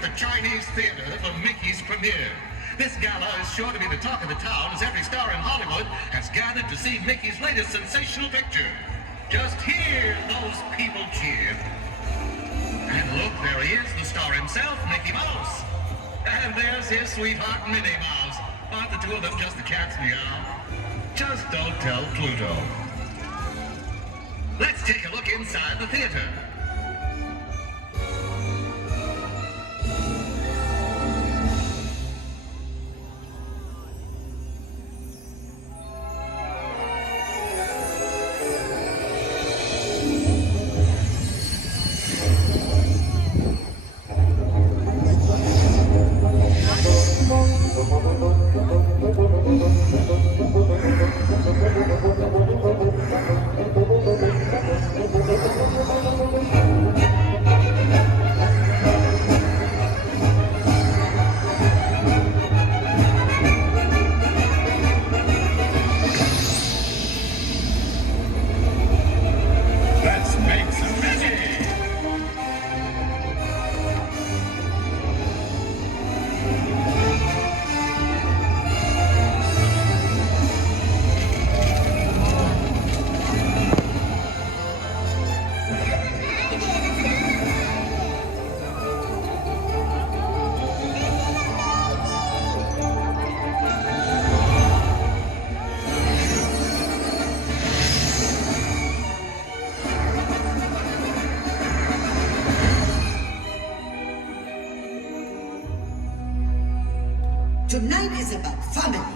with the Chinese theater for Mickey's premiere. This gala is sure to be the talk of the town as every star in Hollywood has gathered to see Mickey's latest sensational picture. Just hear those people cheer. And look, there he is, the star himself, Mickey Mouse. And there's his sweetheart, Minnie Mouse. Aren't the two of them just the cat's meow? Just don't tell Pluto. Let's take a look inside the theater. Tonight is about family.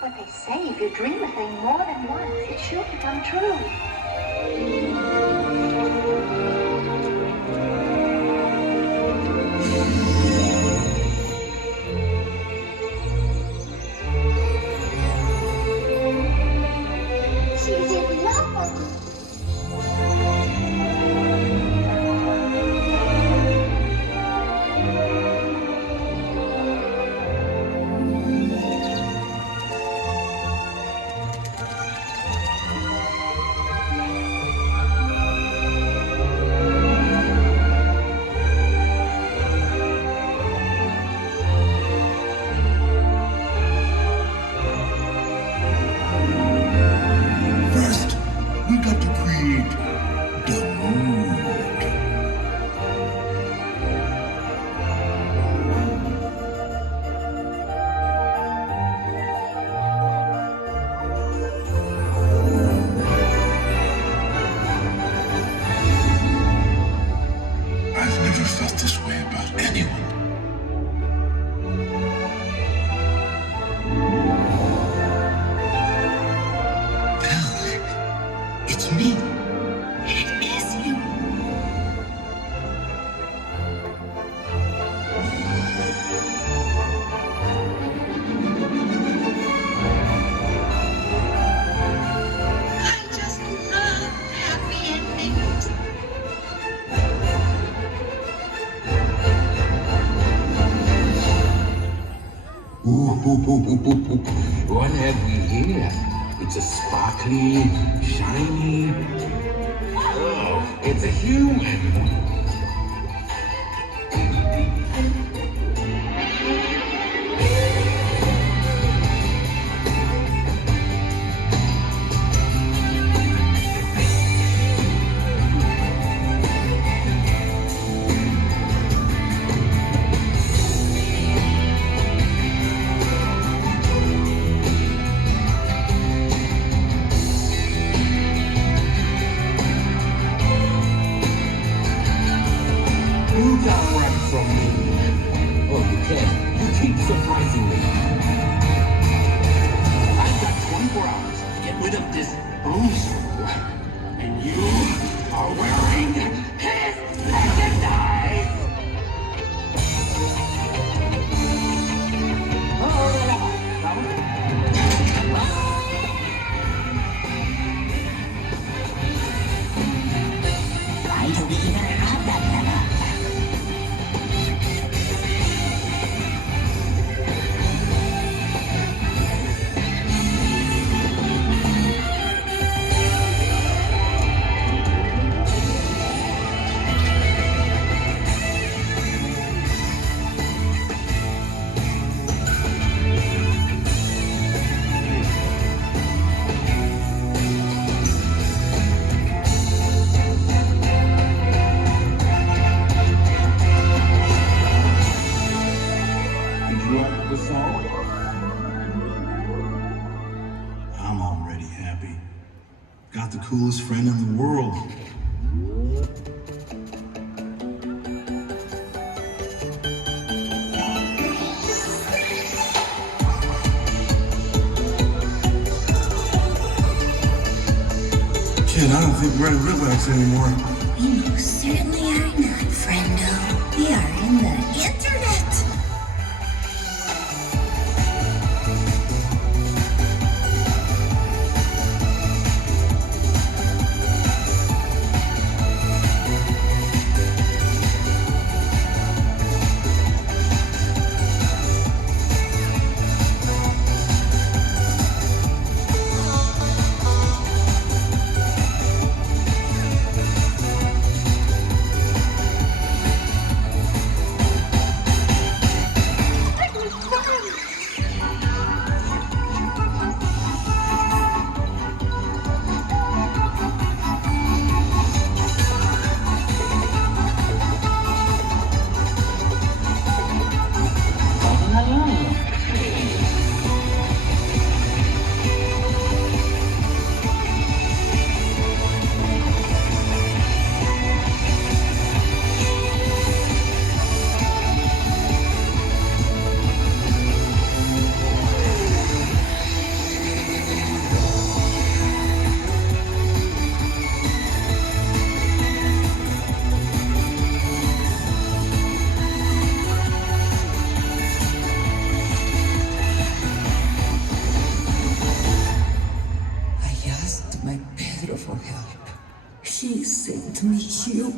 But they say if you dream a thing more than once, it's sure to come true. First, we got to create the mood. I've never felt this way about anyone. Hell, it's me. It is you. I just love happy endings. What have we here? It's a sparkly, shiny. Oh, it's a human. You got right from me. Oh, you can. You keep surprising me. I've got 24 hours to get rid of this booster. And you are wearing his merchandise! Why do we even have that letter? Did you like the song? I'm already happy. Got the coolest friend in the world. Kid, I don't think we're at Relax anymore. We most certainly are not, friendo. We are in the internet. He sent me you.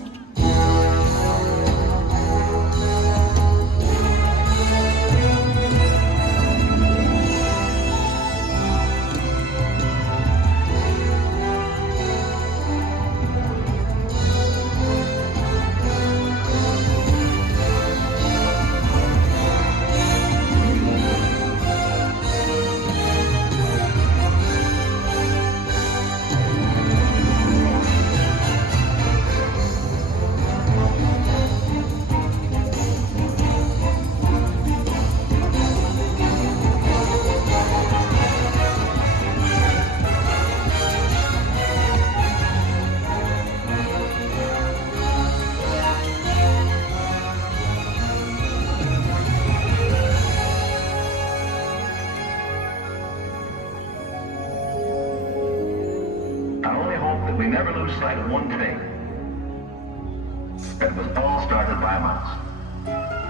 never lose sight of one thing. That it was all started by a mouse.